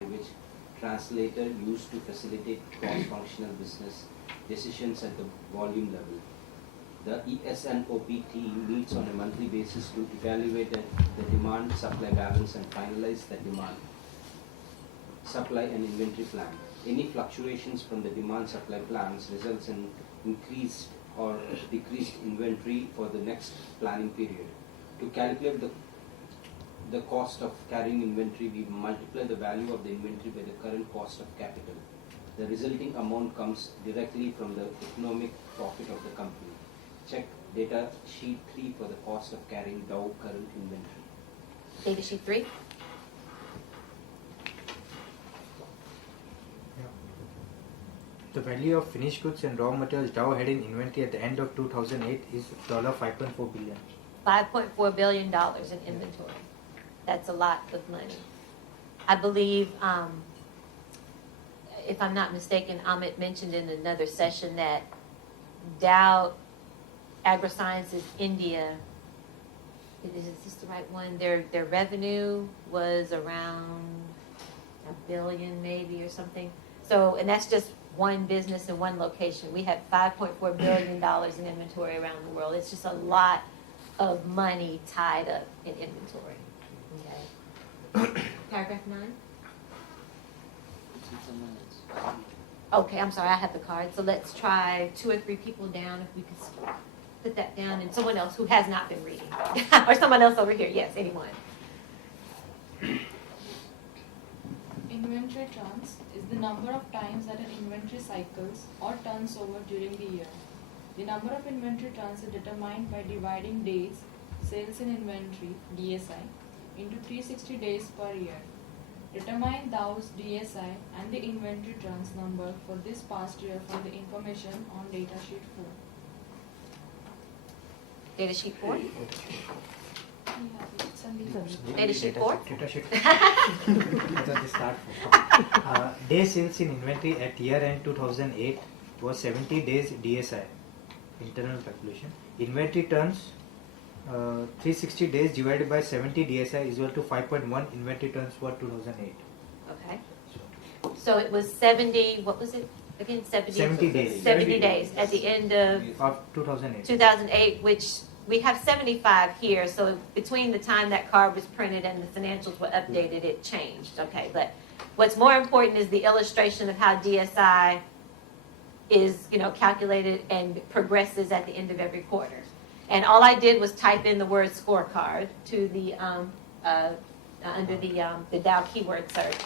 which translator used to facilitate cross-functional business decisions at the volume level. The ESNOP team meets on a monthly basis to evaluate the demand-supply balance and finalize the demand, supply and inventory plan. Any fluctuations from the demand-supply plans results in increased or decreased inventory for the next planning period. To calculate the cost of carrying inventory, we multiply the value of the inventory by the current cost of capital. The resulting amount comes directly from the economic profit of the company. Check data sheet 3 for the cost of carrying Dow current inventory. Data sheet 3. The value of finished goods and raw materials Dow had in inventory at the end of 2008 is $5.4 billion. $5.4 billion in inventory. That's a lot of money. I believe, if I'm not mistaken, Amit mentioned in another session that Dow AgroSciences India, is this the right one? Their revenue was around $1 billion maybe or something. So, and that's just one business in one location. We have $5.4 billion in inventory around the world. It's just a lot of money tied up in inventory. Okay. Paragraph 9. Okay, I'm sorry, I have the card. So let's try 2 or 3 people down if we could put that down, and someone else who has not been reading. Or someone else over here. Yes, anyone. Inventory turns is the number of times that an inventory cycles or turns over during the year. The number of inventory turns is determined by dividing days, sales in inventory, DSI, into 360 days per year. Determine Dow's DSI and the inventory turns number for this past year from the information on data sheet 4. Data sheet 4. Yeah, Data sheet 4. Data sheet. That's what they start for. Day sales in inventory at year end 2008 was 70 days DSI, internal calculation. Inventory turns 360 days divided by 70 DSI is equal to 5.1 inventory turns for 2008. Okay. So it was 70, what was it again? 70 days. 70 days at the end of Of 2008. 2008, which we have 75 here. So between the time that card was printed and the financials were updated, it changed. Okay, but what's more important is the illustration of how DSI is, calculated and progresses at the end of every quarter. And all I did was type in the word scorecard to the under the Dow keyword search,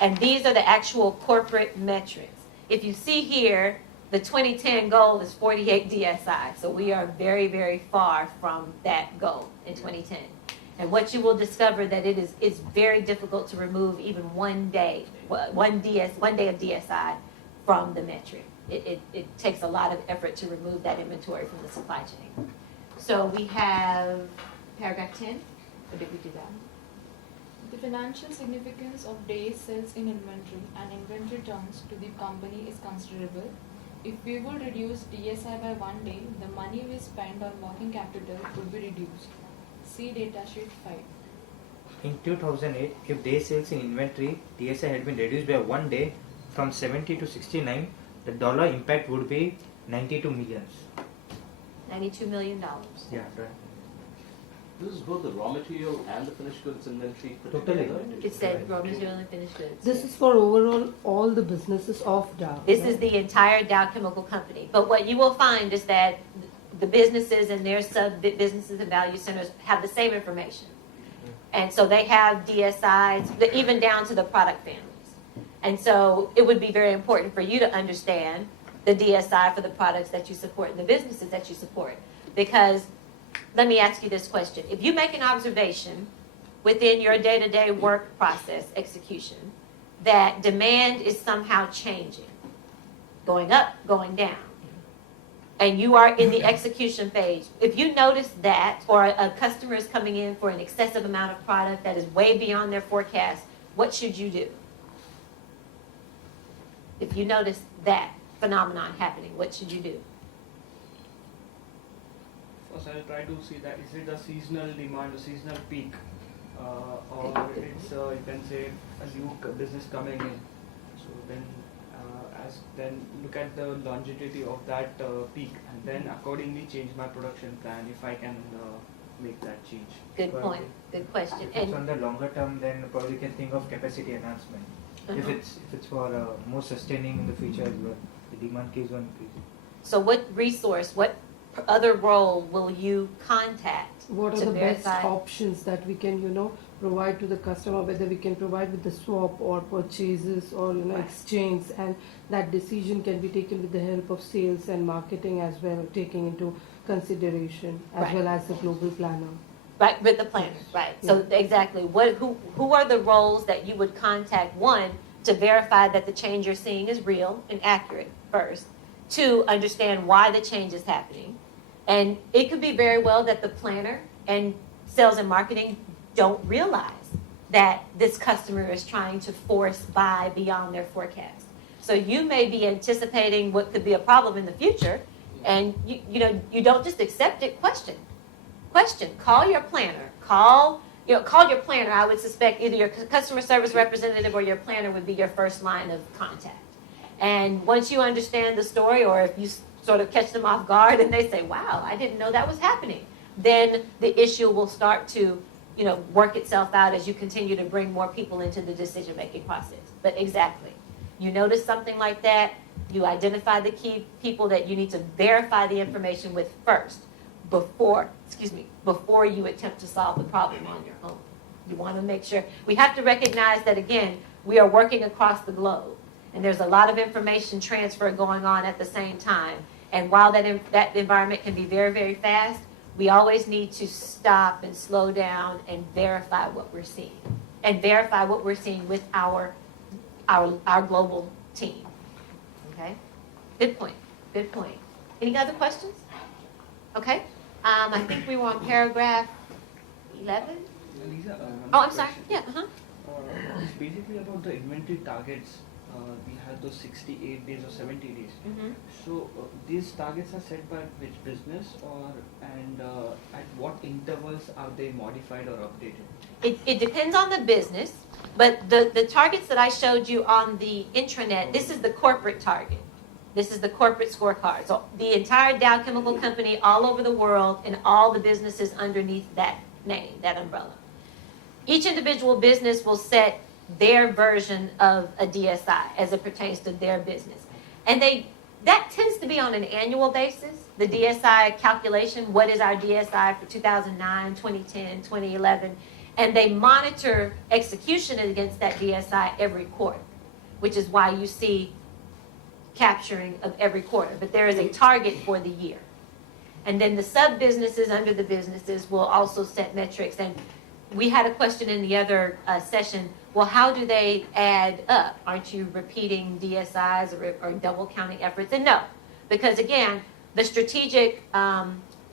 and these are the actual corporate metrics. If you see here, the 2010 goal is 48 DSI, so we are very, very far from that goal in 2010. And what you will discover that it's very difficult to remove even one day of DSI from the metric. It takes a lot of effort to remove that inventory from the supply chain. So we have paragraph 10, or did we do that? The financial significance of days sales in inventory and inventory turns to the company is considerable. If we will reduce DSI by 1 day, the money we spend on working capital would be reduced. See data sheet 5. In 2008, if day sales in inventory DSI had been reduced by 1 day from 70 to 69, the dollar impact would be 92 millions. $92 million. Yeah, right. This is both the raw material and the finished goods inventory put Totally. together. It said raw material and finished goods. This is for overall all the businesses of Dow. This right? is the entire Dow Chemical Company. But what you will find is that the businesses and their sub-businesses and value centers have the same information. And so they have DSIs, even down to the product families. And so it would be very important for you to understand the DSI for the products that you support and the businesses that you support. Because let me ask you this question. If you make an observation within your day-to-day work process execution that demand is somehow changing, going up, going down, and you are in the execution phase, if you notice that, or a customer is coming in for an excessive amount of product that is way beyond their forecast, what should you do? If you notice that phenomenon happening, what should you do? First, I'll try to see that is it a seasonal demand, a seasonal peak, or it's you can say a new business coming in. So then look at the longevity of that peak, and then accordingly change my production plan if I can make that change. Good point, good question. If it's And on the longer term, then probably you can think of capacity enhancement. If Uh-huh. it's for more sustaining in the future as well, the demand keeps on increasing. so what resource, what other role will you contact What are to the best verify? options that we can, provide to the customer, whether we can provide with the swap or purchases or, Right. exchange, and that decision can be taken with the help of sales and marketing as well, taking into consideration, as Right. well as the global planner. Right, with the planner, right. So exactly, who are the roles that you would contact? One, to verify that the change you're seeing is real and accurate first. Two, understand why the change is happening. And it could be very well that the planner and sales and marketing don't realize that this customer is trying to force buy beyond their forecast. So you may be anticipating what could be a problem in the future, and you don't just accept it, question, call your planner, call your planner. I would suspect either your customer service representative or your planner would be your first line of contact. And once you understand the story, or if you sort of catch them off guard and they say, wow, I didn't know that was happening, then the issue will start to work itself out as you continue to bring more people into the decision-making process. But exactly, you notice something like that, you identify the key people that you need to verify the information with first, before you attempt to solve the problem on your own. You want to make sure, we have to recognize that, again, we are working across the globe, and there's a lot of information transfer going on at the same time. And while that environment can be very, very fast, we always need to stop and slow down and verify what we're seeing, and verify what we're seeing with our global team. Okay? Good point. Good point. Any other questions? Okay. I think we were on paragraph 11. Lisa, Oh, I'm sorry. Yeah. It's basically about the inventory targets. We had those 68 days or 70 days. Mm-hmm. So these targets are set by which business, and at what intervals are they modified or updated? It depends on the business, but the targets that I showed you on the intranet, this is the corporate target. This is the corporate scorecard. So the entire Dow Chemical Company all over the world and all the businesses underneath that name, that umbrella. Each individual business will set their version of a DSI as it pertains to their business. And that tends to be on an annual basis, the DSI calculation. What is our DSI for 2009, 2010, 2011? And they monitor execution against that DSI every quarter, which is why you see capturing of every quarter. But there is a target for the year. And then the sub-businesses under the businesses will also set metrics. And we had a question in the other session, well, how do they add up? Aren't you repeating DSIs or double counting efforts? And no, because again, the strategic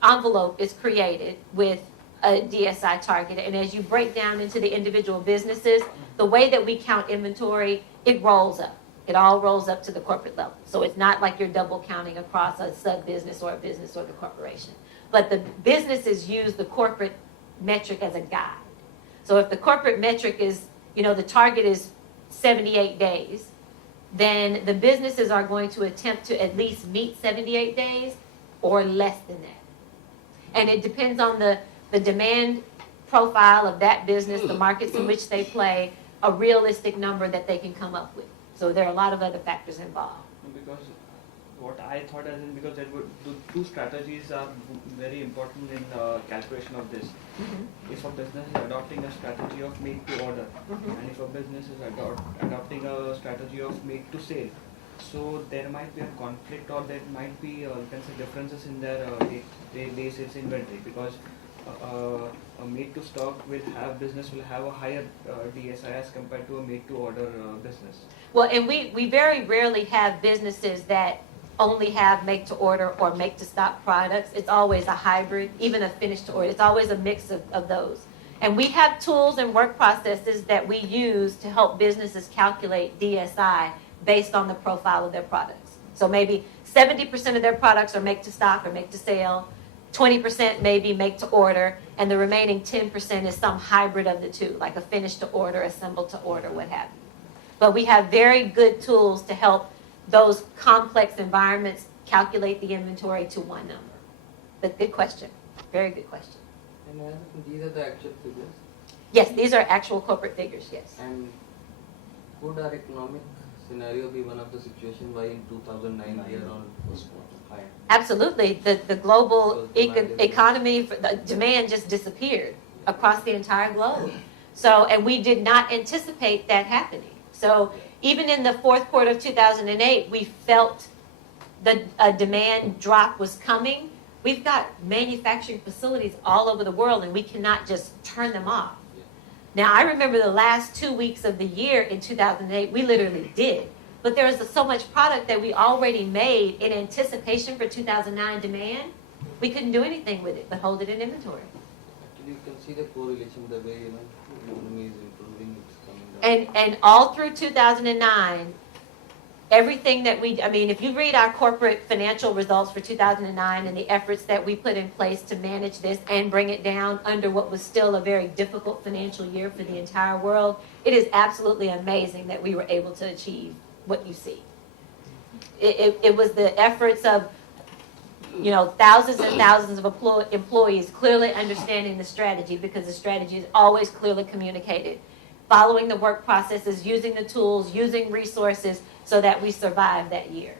envelope is created with a DSI target. And as you break down into the individual businesses, the way that we count inventory, it rolls up. It all rolls up to the corporate level. So it's not like you're double counting across a sub-business or a business or the corporation. But the businesses use the corporate metric as a guide. So if the corporate metric is, the target is 78 days, then the businesses are going to attempt to at least meet 78 days or less than that. And it depends on the demand profile of that business, the markets in which they play, a realistic number that they can come up with. So there are a lot of other factors involved. Because what I thought as in, because there were two strategies are very important in calculation of this. Mm-hmm. If a business is adopting a strategy of make to order, Mm-hmm. and if a business is adopting a strategy of make to sale, so there might be a conflict, or there might be you can say differences in their day sales inventory, because a made to stock business will have a higher DSI as compared to a made to order business. Well, and we very rarely have businesses that only have make to order or make to stock products. It's always a hybrid, even a finished to order. It's always a mix of those. And we have tools and work processes that we use to help businesses calculate DSI based on the profile of their products. So maybe 70% of their products are make to stock or make to sale, 20% maybe make to order, and the remaining 10% is some hybrid of the two, like a finish to order, assemble to order, what have you. But we have very good tools to help those complex environments calculate the inventory to one number. But good question, very good question. And these are the actual figures. Yes, these are actual corporate figures, yes. And could our economic scenario be one of the situation why in 2009 year on was higher? Absolutely, the global So demand is- economy, the demand just disappeared across the entire globe. So, and we did not anticipate that happening. So even in the fourth quarter of 2008, we felt a demand drop was coming. We've got manufacturing facilities all over the world, and we cannot just turn them off. Now, I remember the last 2 weeks of the year in 2008, we literally did. But there was so much product that we already made in anticipation for 2009 demand, we couldn't do anything with it but hold it in inventory. Actually, you can see the correlation the way economy is improving, it's coming down. And all through 2009, everything that I mean, if you read our corporate financial results for 2009 and the efforts that we put in place to manage this and bring it down under what was still a very difficult financial year for the entire world, it is absolutely amazing that we were able to achieve what you see. It was the efforts of, thousands and thousands of employees clearly understanding the strategy, because the strategy is always clearly communicated, following the work processes, using the tools, using resources, so that we survived that year.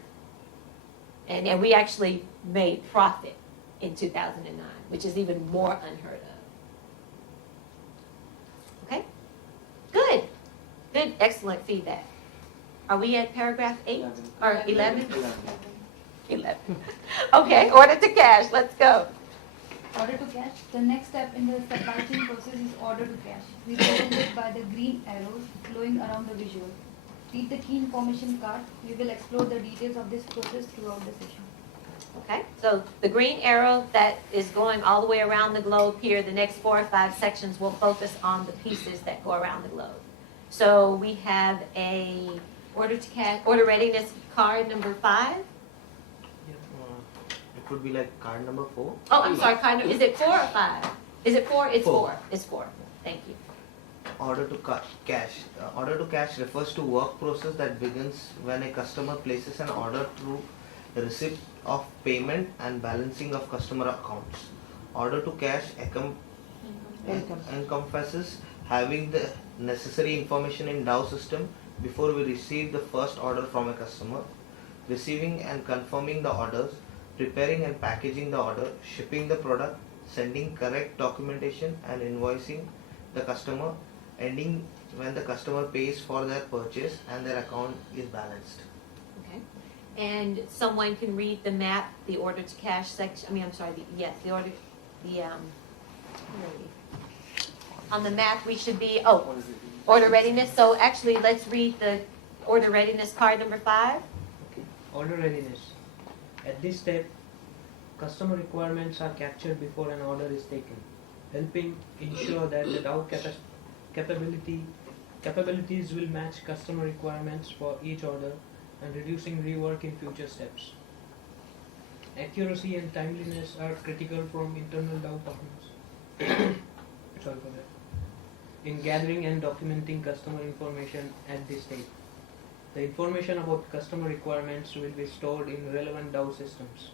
And we actually made profit in 2009, which is even more unheard of. Okay? Good. Good, excellent feedback. Are we at paragraph 8 or 11? 11. Okay, order to cash, let's go. Order to cash. The next step in the supply chain process is order to cash, represented by the green arrows flowing around the visual. Read the key information card. We will explore the details of this process throughout the session. Okay, so the green arrow that is going all the way around the globe here, the next 4 or 5 sections will focus on the pieces that go around the globe. So we have a order readiness card number 5. It would be like card number 4. Oh, I'm sorry, is it 4 or 5? Is it 4? It's 4. It's 4. Thank you. Order to cash. Order to cash refers to work process that begins when a customer places an order through the receipt of payment and balancing of customer accounts. Order to cash encompasses having the necessary information in DAO system before we receive the first order from a customer, receiving and confirming the orders, preparing and packaging the order, shipping the product, sending correct documentation and invoicing the customer, ending when the customer pays for their purchase and their account is balanced. Okay. And someone can read the map, the order to cash section. On the map we should be, order readiness. So actually, let's read the order readiness card number 5. Okay. Order readiness. At this step, customer requirements are captured before an order is taken, helping ensure that the DAO capabilities will match customer requirements for each order and reducing rework in future steps. Accuracy and timeliness are critical from internal DAO partners. Sorry for that. In gathering and documenting customer information at this stage. The information about customer requirements will be stored in relevant DAO systems.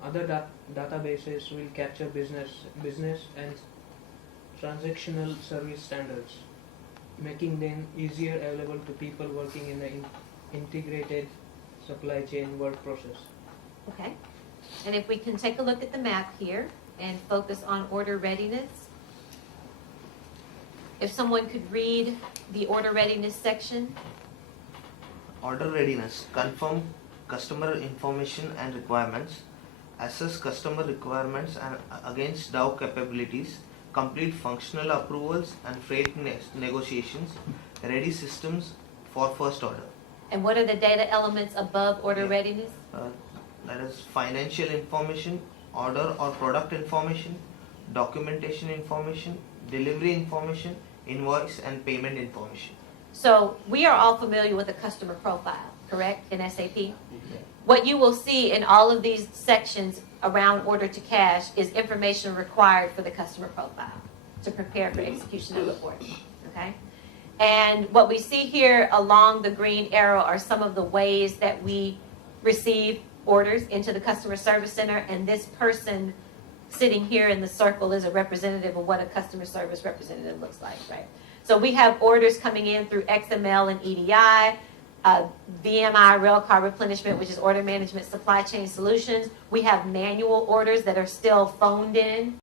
Other databases will capture business and transactional service standards, making them easier available to people working in the integrated supply chain work process. Okay. And if we can take a look at the map here and focus on order readiness. If someone could read the order readiness section. Order readiness. Confirm customer information and requirements. Assess customer requirements and against DAO capabilities. Complete functional approvals and freight negotiations. Ready systems for first order. And what are the data elements above order readiness? That is financial information, order or product information, documentation information, delivery information, invoice and payment information. So we are all familiar with the customer profile, correct, in SAP? What you will see in all of these sections around order to cash is information required for the customer profile to prepare for execution of the order, okay? And what we see here along the green arrow are some of the ways that we receive orders into the customer service center, and this person sitting here in the circle is a representative of what a customer service representative looks like, right? So we have orders coming in through XML and EDI, VMI, Railcar Replenishment, which is Order Management Supply Chain Solutions. We have manual orders that are still phoned in